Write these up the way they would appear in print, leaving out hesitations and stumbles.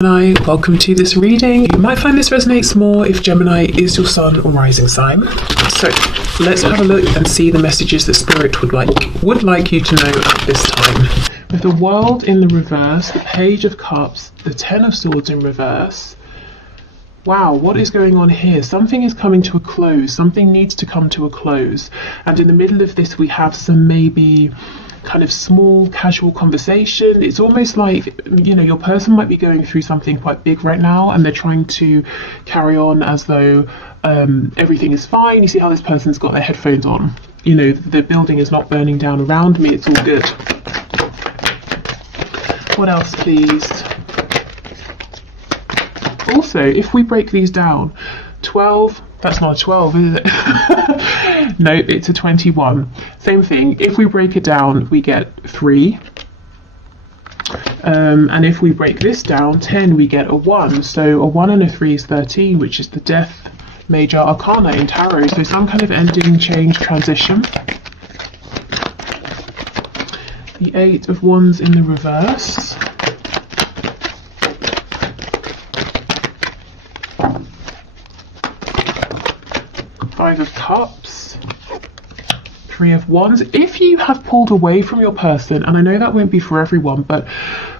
Gemini, welcome to this reading. You might find this resonates more if Gemini is your sun or rising sign. So let's have a look and see the messages that Spirit would like you to know at this time. With the World in the reverse, the Page of Cups, the Ten of Swords in reverse. Wow, what is going on here? Something is coming to a close. Something needs to come to a close. And in the middle of this, we have some maybe kind of small casual conversation. It's almost like, you know, your person might be going through something quite big right now and they're trying to carry on as though everything is fine. You see how this person's got their headphones on. You know, the building is not burning down around me. It's all good. What else, please? Also, if we break these down, 12, that's not a 12, is it? No, it's a 21. Same thing. If we break it down, we get 3. And if we break this down, 10, we get a 1. So a 1 and a 3 is 13, which is the Death Major Arcana in Tarot. So some kind of ending, change, transition. The 8 of Wands in the reverse. Five of Cups, 3 of Wands. If you have pulled away from your person, and I know that won't be for everyone, but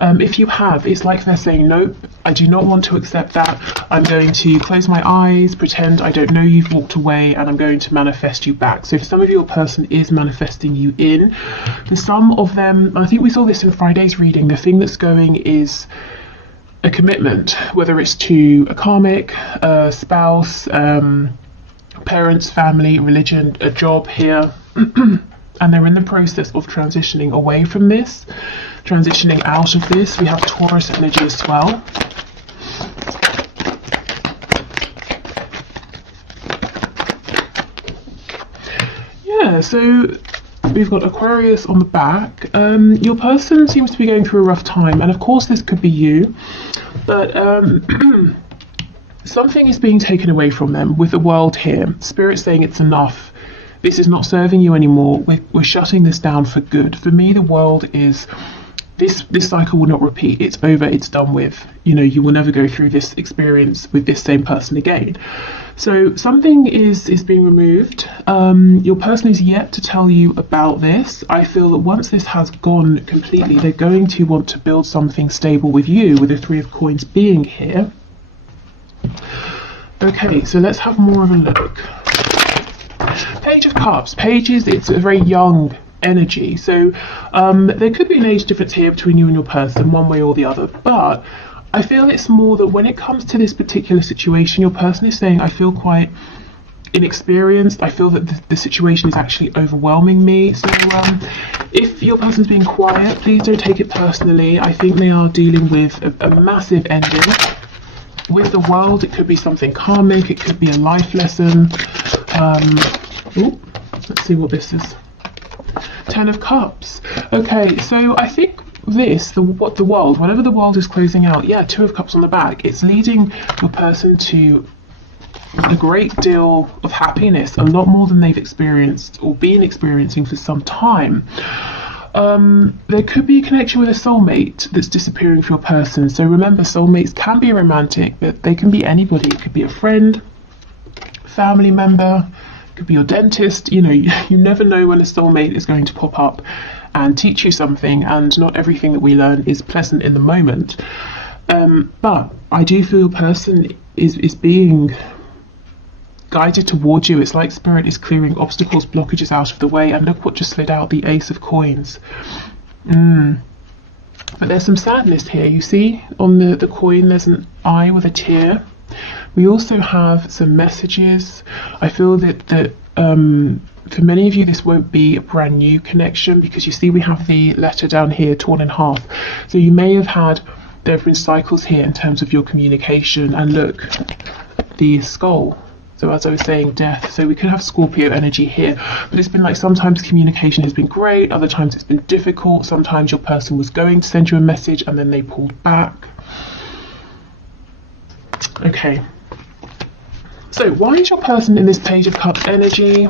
if you have, it's like they're saying, nope, I do not want to accept that. I'm going to close my eyes, pretend I don't know you've walked away, and I'm going to manifest you back. So for some of you, your person is manifesting you in. For some of them, I think we saw this in Friday's reading, the thing that's going is a commitment, whether it's to a karmic, a spouse, parents, family, religion, a job here, and they're in the process of transitioning away from this, transitioning out of this. We have Taurus energy as well. Yeah, so we've got Aquarius on the back. Your person seems to be going through a rough time, and of course this could be you, but something is being taken away from them with the World here. Spirit saying it's enough. This is not serving you anymore. We're shutting this down for good. For me, the World is, this cycle will not repeat. It's over, it's done with. You know, you will never go through this experience with this same person again. So something is being removed. Your person is yet to tell you about this. I feel that once this has gone completely, they're going to want to build something stable with you, with the 3 of Coins being here. Okay, so let's have more of a look. Page of Cups. Pages, it's a very young energy. So there could be an age difference here between you and your person, one way or the other. But I feel it's more that when it comes to this particular situation, your person is saying, I feel quite inexperienced. I feel that the situation is actually overwhelming me. So if your person's being quiet, please don't take it personally. I think they are dealing with a massive ending. With the World, it could be something karmic, it could be a life lesson. Let's see what this is. 10 of Cups. Okay, so I think this, the World, whenever the World is closing out, yeah, 2 of Cups on the back, it's leading your person to a great deal of happiness, a lot more than they've experienced or been experiencing for some time. There could be a connection with a soulmate that's disappearing for your person. So remember, soulmates can be romantic, but they can be anybody. It could be a friend, family member, it could be your dentist. You know, you never know when a soulmate is going to pop up and teach you something, and not everything that we learn is pleasant in the moment. But I do feel your person is being guided towards you. It's like Spirit is clearing obstacles, blockages out of the way. And look what just slid out, the Ace of Coins. But there's some sadness here. You see on the coin there's an eye with a tear. We also have some messages. I feel that for many of you this won't be a brand new connection, because you see we have the letter down here torn in half. So you may have had, there have been cycles here in terms of your communication. And look, the skull. So as I was saying, death. So we could have Scorpio energy here, but it's been like sometimes communication has been great, other times it's been difficult. Sometimes your person was going to send you a message and then they pulled back. Okay. So why is your person in this Page of Cups energy?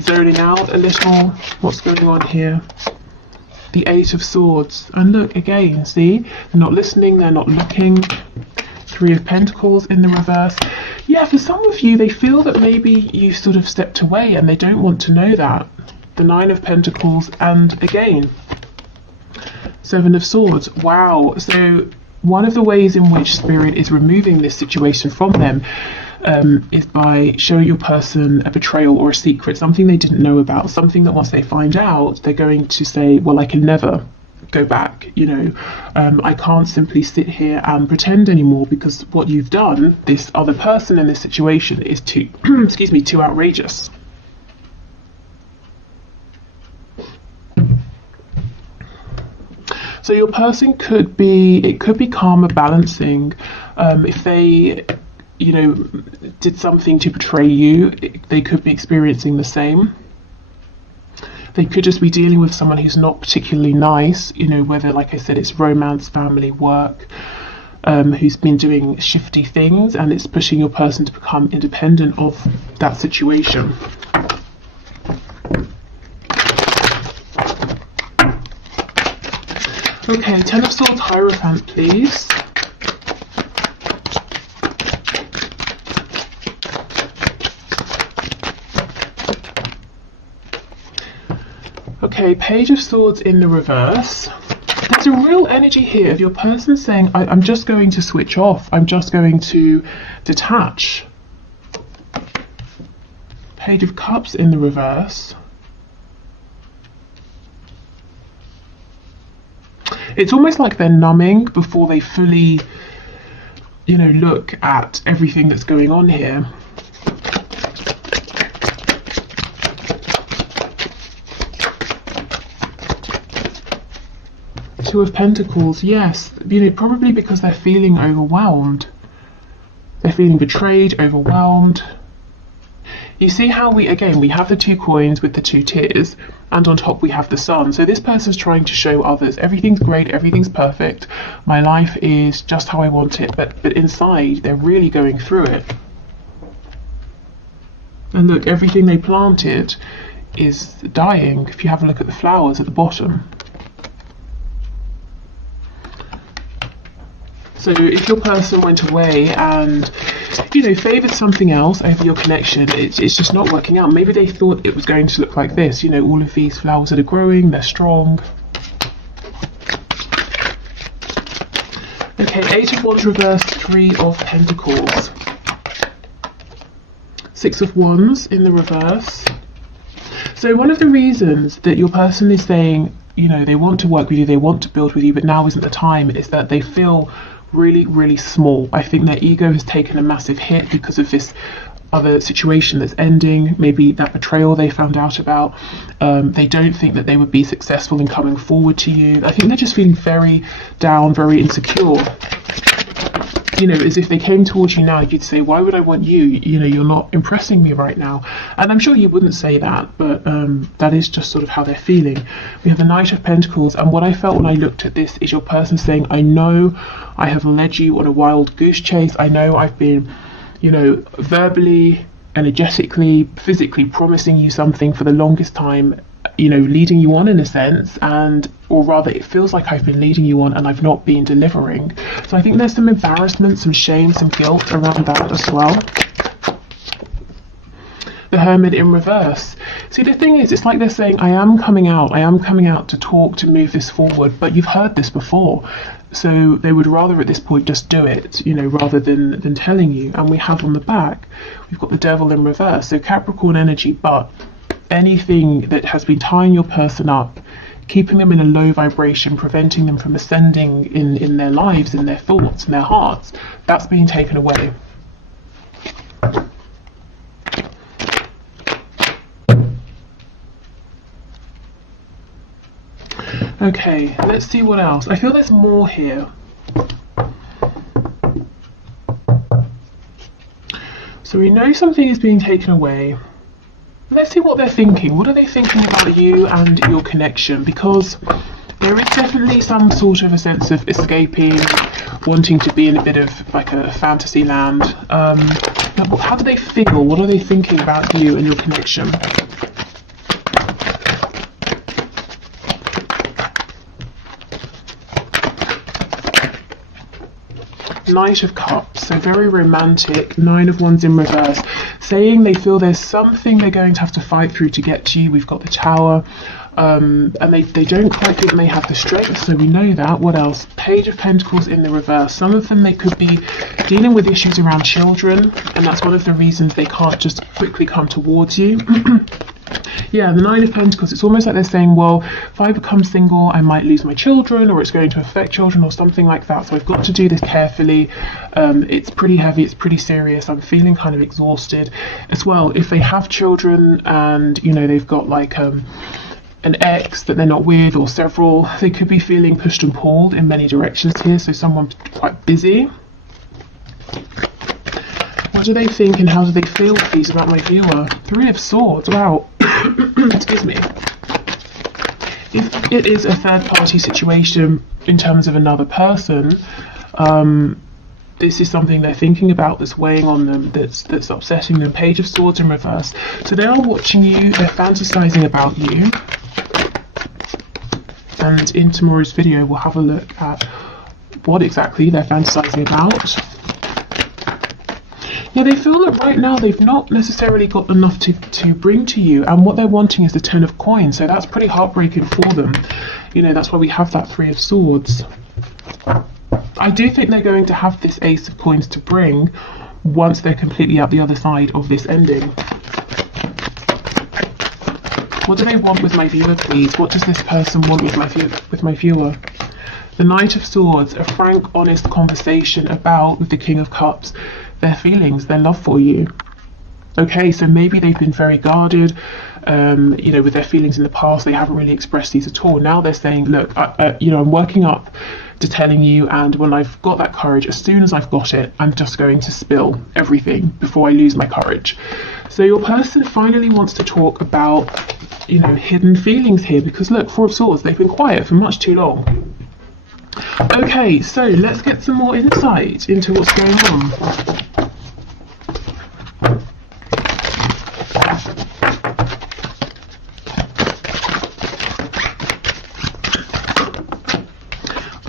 Zoning out a little. What's going on here? the Eight of Swords. And look, again, see? They're not listening, they're not looking. Three of Pentacles in the reverse. Yeah, for some of you, they feel that maybe you sort of stepped away and they don't want to know that. The Nine of Pentacles, and again, Seven of Swords. Wow. So one of the ways in which Spirit is removing this situation from them is by showing your person a betrayal or a secret, something they didn't know about, something that once they find out, they're going to say, well, I can never go back, you know, I can't simply sit here and pretend anymore, because what you've done, this other person in this situation, is too, excuse me, too outrageous. So your person could be, it could be karma balancing. If they, you know, did something to betray you, they could be experiencing the same. They could just be dealing with someone who's not particularly nice, you know, whether, like I said, it's romance, family, work, who's been doing shifty things, and it's pushing your person to become independent of that situation. Okay, Ten of Swords Hierophant, please. Okay, Page of Swords in the reverse. There's a real energy here of your person saying, I'm just going to switch off. I'm just going to detach. Page of Cups in the reverse. It's almost like they're numbing before they fully, you know, look at everything that's going on here. Two of Pentacles, yes, you know, probably because they're feeling overwhelmed. They're feeling betrayed, overwhelmed. You see how we have the two coins with the two tears, and on top we have the sun. So this person's trying to show others, everything's great, everything's perfect, my life is just how I want it, but inside they're really going through it. And look, everything they planted is dying. If you have a look at the flowers at the bottom. So if your person went away and, you know, favoured something else over your connection, it's just not working out. Maybe they thought it was going to look like this, you know, all of these flowers that are growing, they're strong. Okay, Eight of Wands reversed, Three of Pentacles. Six of Wands in the reverse. So one of the reasons that your person is saying, you know, they want to work with you, they want to build with you, but now isn't the time, is that they feel really, really small. I think their ego has taken a massive hit because of this other situation that's ending, maybe that betrayal they found out about. They don't think that they would be successful in coming forward to you. I think they're just feeling very down, very insecure. You know, as if they came towards you now, you'd say, why would I want you? You know, you're not impressing me right now. And I'm sure you wouldn't say that, but that is just sort of how they're feeling. We have the Knight of Pentacles, and what I felt when I looked at this is your person saying, I know I have led you on a wild goose chase. I know I've been, you know, verbally, energetically, physically promising you something for the longest time, you know, leading you on in a sense, and or rather it feels like I've been leading you on and I've not been delivering. So I think there's some embarrassment, some shame, some guilt around that as well. The Hermit in reverse. See, the thing is, it's like they're saying, I am coming out to talk, to move this forward, but you've heard this before. So they would rather at this point just do it, you know, rather than telling you. And we have on the back, we've got the Devil in reverse. So Capricorn energy, but anything that has been tying your person up, keeping them in a low vibration, preventing them from ascending in their lives, in their thoughts, in their hearts, that's being taken away. Okay, let's see what else. I feel there's more here. So we know something is being taken away. Let's see what they're thinking. What are they thinking about you and your connection? Because there is definitely some sort of a sense of escaping, wanting to be in a bit of like a fantasy land. How do they feel? What are they thinking about you and your connection? Knight of Cups, so very romantic. 9 of Wands in reverse, saying they feel there's something they're going to have to fight through to get to you. We've got the Tower, and they don't quite think they have the strength, so we know that. What else? Page of Pentacles in the reverse. Some of them, they could be dealing with issues around children, and that's one of the reasons they can't just quickly come towards you. Yeah, the 9 of Pentacles, it's almost like they're saying, well, if I become single, I might lose my children, or it's going to affect children, or something like that. So I've got to do this carefully. It's pretty heavy, it's pretty serious. I'm feeling kind of exhausted as well. If they have children and, you know, they've got like an ex that they're not with, or several, they could be feeling pushed and pulled in many directions here. So someone's quite busy. What do they think and how do they feel, please, about my viewer? 3 of Swords, wow. Excuse me. If it is a third-party situation in terms of another person, this is something they're thinking about, that's weighing on them, that's upsetting them. Page of Swords in reverse. So they are watching you, they're fantasizing about you. And in tomorrow's video, we'll have a look at what exactly they're fantasizing about. Yeah, they feel that right now they've not necessarily got enough to bring to you, and what they're wanting is the 10 of Coins, so that's pretty heartbreaking for them. You know, that's why we have that 3 of Swords. I do think they're going to have this Ace of Coins to bring once they're completely out the other side of this ending. What do they want with my viewer, please? What does this person want with my viewer? The Knight of Swords, a frank, honest conversation about, with the King of Cups, their feelings, their love for you. Okay, so maybe they've been very guarded, you know, with their feelings in the past. They haven't really expressed these at all. Now they're saying, look, you know, I'm working up to telling you, and when I've got that courage, as soon as I've got it, I'm just going to spill everything before I lose my courage. So your person finally wants to talk about, you know, hidden feelings here, because look, 4 of Swords, they've been quiet for much too long. Okay, so let's get some more insight into what's going on.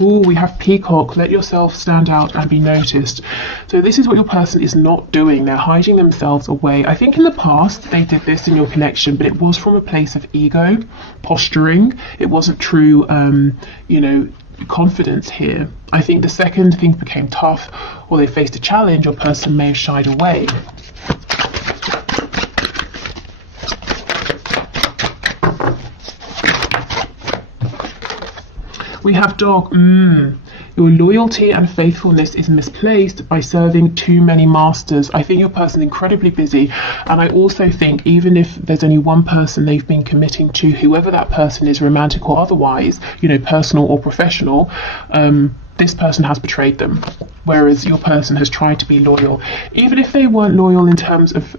Oh, we have Peacock. Let yourself stand out and be noticed. So this is what your person is not doing. They're hiding themselves away. I think in the past they did this in your connection, but it was from a place of ego, posturing. It wasn't true, you know, confidence here. I think the second things became tough, or they faced a challenge, your person may have shied away. We have Dog. Your loyalty and faithfulness is misplaced by serving too many masters. I think your person is incredibly busy, and I also think even if there's only one person they've been committing to, whoever that person is, romantic or otherwise, you know, personal or professional, this person has betrayed them, whereas your person has tried to be loyal. Even if they weren't loyal in terms of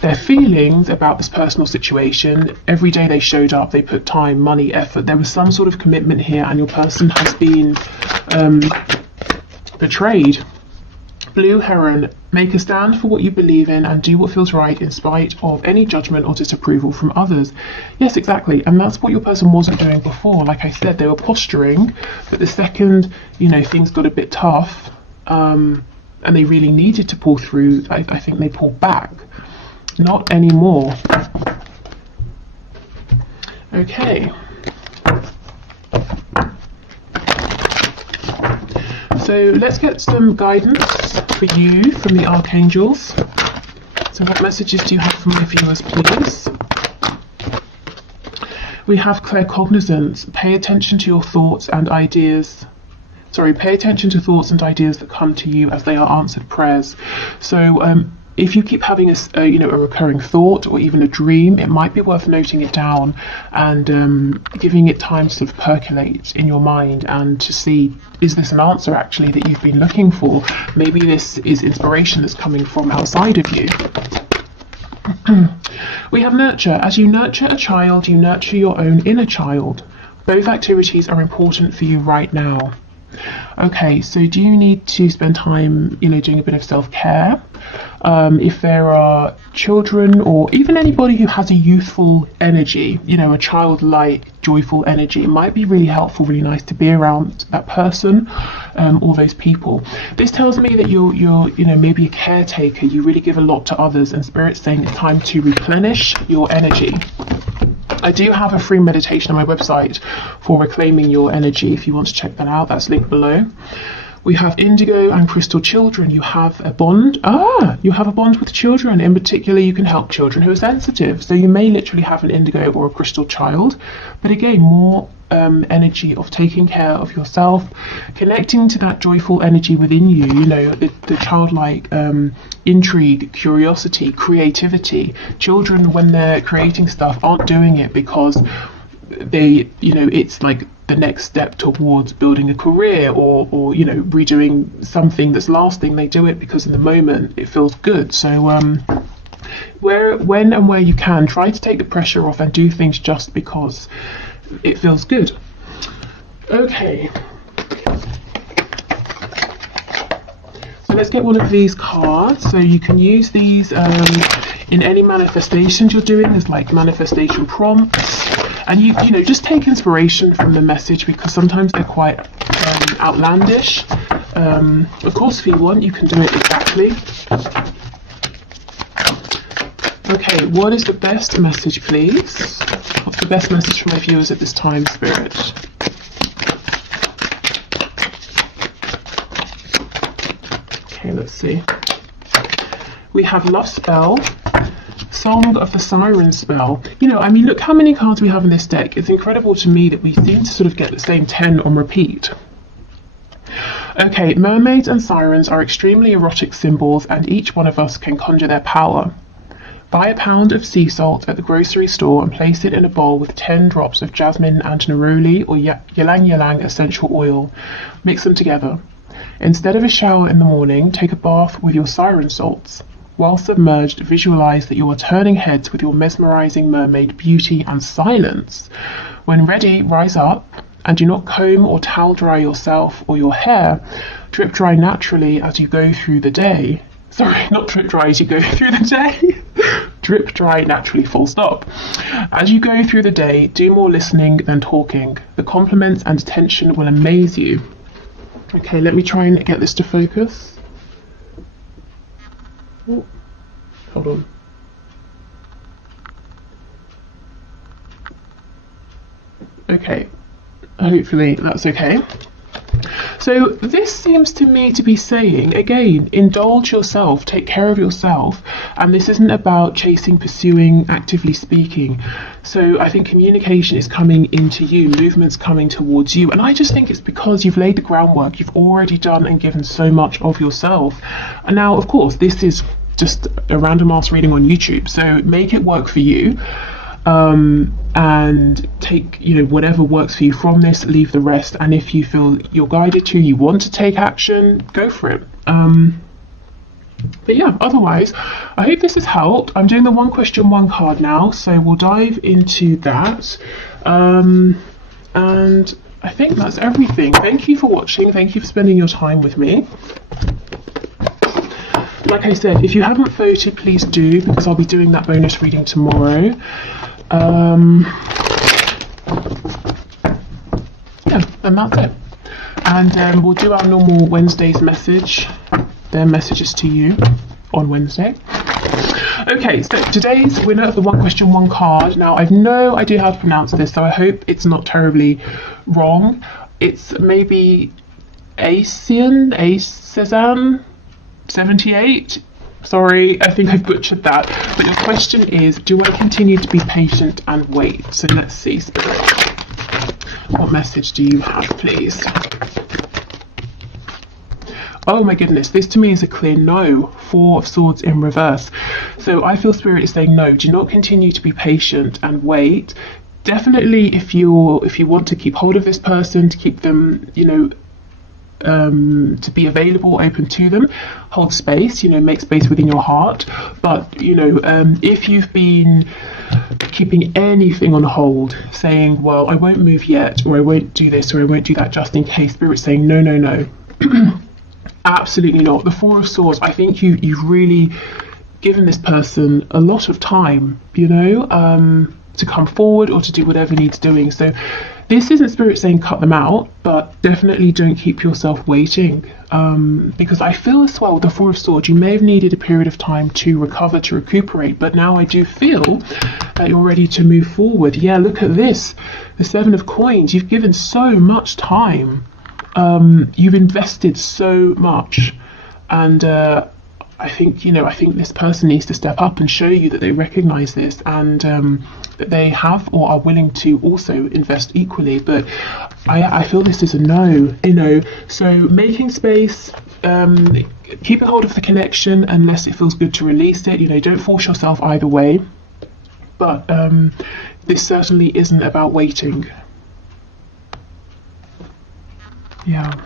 their feelings about this personal situation, every day they showed up, they put time, money, effort. There was some sort of commitment here, and your person has been betrayed. Blue Heron, make a stand for what you believe in and do what feels right in spite of any judgment or disapproval from others. Yes, exactly, and that's what your person wasn't doing before. Like I said, they were posturing, but the second, you know, things got a bit tough, and they really needed to pull through, I think they pulled back. Not anymore. Okay. So let's get some guidance for you from the archangels. So what messages do you have for my viewers, please? We have claircognizance. Pay attention to your thoughts and ideas. Pay attention to thoughts and ideas that come to you as they are answered prayers. So if you keep having a recurring thought or even a dream, it might be worth noting it down and giving it time to sort of percolate in your mind and to see, is this an answer actually that you've been looking for? Maybe this is inspiration that's coming from outside of you. We have nurture. As you nurture a child, you nurture your own inner child. Both activities are important for you right now. Okay, so do you need to spend time, doing a bit of self-care? If there are children or even anybody who has a youthful energy, you know, a childlike, joyful energy, it might be really helpful, really nice to be around that person or those people. This tells me that you're, you know, maybe a caretaker. You really give a lot to others, and Spirit's saying it's time to replenish your energy. I do have a free meditation on my website for reclaiming your energy. If you want to check that out, that's linked below. We have indigo and crystal children. You have a bond. You have a bond with children. In particular, you can help children who are sensitive. So you may literally have an indigo or a crystal child. But again, more energy of taking care of yourself, connecting to that joyful energy within you, you know, the childlike intrigue, curiosity, creativity. Children, when they're creating stuff, aren't doing it because they, you know, it's like the next step towards building a career or you know, redoing something that's lasting. They do it because in the moment it feels good. So when and where you can, try to take the pressure off and do things just because it feels good. Okay, so let's get one of these cards. So you can use these in any manifestations you're doing. There's like manifestation prompts, and you know, just take inspiration from the message because sometimes they're quite outlandish. Of course, if you want, you can do it exactly. Okay, what is the best message, please? What's the best message for my viewers at this time, Spirit? Okay, let's see. We have Love Spell, Song of the Siren Spell. You know, I mean, look how many cards we have in this deck. It's incredible to me that we seem to sort of get the same 10 on repeat. Okay, mermaids and sirens are extremely erotic symbols, and each one of us can conjure their power. Buy a pound of sea salt at the grocery store and place it in a bowl with 10 drops of jasmine and neroli or ylang ylang essential oil. Mix them together. Instead of a shower in the morning, take a bath with your siren salts. While submerged, visualize that you are turning heads with your mesmerizing mermaid beauty and silence. When ready, rise up and do not comb or towel dry yourself or your hair. Drip dry naturally as you go through the day. Sorry, not drip dry as you go through the day. Drip dry naturally, full stop. As you go through the day, do more listening than talking. The compliments and attention will amaze you. Okay, let me try and get this to focus. Oh, hold on. Okay, hopefully that's okay. So this seems to me to be saying, again, indulge yourself, take care of yourself, and this isn't about chasing, pursuing, actively speaking. So I think communication is coming into you, movement's coming towards you, and I just think it's because you've laid the groundwork, you've already done and given so much of yourself. And now, of course, this is just a random ass reading on YouTube, so make it work for you. And take, you know, whatever works for you from this, leave the rest, and if you feel you're guided to, you want to take action, go for it. But yeah, otherwise, I hope this has helped. I'm doing the one question, one card now, so we'll dive into that. And I think that's everything. Thank you for watching. Thank you for spending your time with me. Like I said, if you haven't voted, please do, because I'll be doing that bonus reading tomorrow. Yeah, and that's it. And we'll do our normal Wednesday's message, their messages to you on Wednesday. Okay, so today's winner of the one question, one card. Now, I've no idea how to pronounce this, so I hope it's not terribly wrong. It's maybe Cezanne 78. Sorry, I think I've butchered that. But your question is, do I continue to be patient and wait? So let's see, Spirit. What message do you have, please? Oh my goodness, this to me is a clear no. 4 of Swords in reverse. So I feel Spirit is saying no, do not continue to be patient and wait. Definitely if you want to keep hold of this person, to keep them, you know, to be available, open to them, hold space, you know, make space within your heart. But you know, if you've been keeping anything on hold, saying, well, I won't move yet, or I won't do this, or I won't do that, just in case, Spirit's saying no, no, no. Absolutely not. The Four of Swords, I think you've really given this person a lot of time, you know, to come forward or to do whatever needs doing. So this isn't Spirit saying cut them out, but definitely don't keep yourself waiting, because I feel as well with the Four of Swords, you may have needed a period of time to recover, to recuperate, but now I do feel that you're ready to move forward. Yeah, look at this, the Seven of Coins. You've given so much time. You've invested so much, and I think this person needs to step up and show you that they recognize this, and that they have or are willing to also invest equally. But I feel this is a no, you know. So making space, keeping hold of the connection unless it feels good to release it. You know, don't force yourself either way. But this certainly isn't about waiting. Yeah.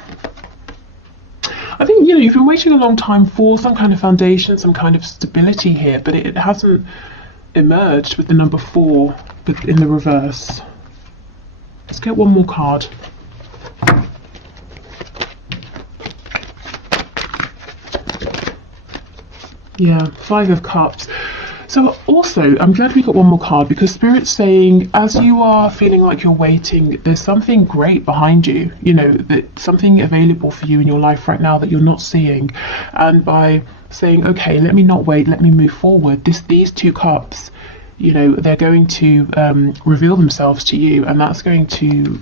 I think, you know, you've been waiting a long time for some kind of foundation, some kind of stability here, but it hasn't emerged with the number 4, but in the reverse. Let's get one more card. Yeah, 5 of Cups. So also, I'm glad we got one more card, because Spirit's saying, as you are feeling like you're waiting, there's something great behind you, you know, that something available for you in your life right now that you're not seeing. And by saying, okay, let me not wait, let me move forward, these 2 cups, you know, they're going to reveal themselves to you, and that's going to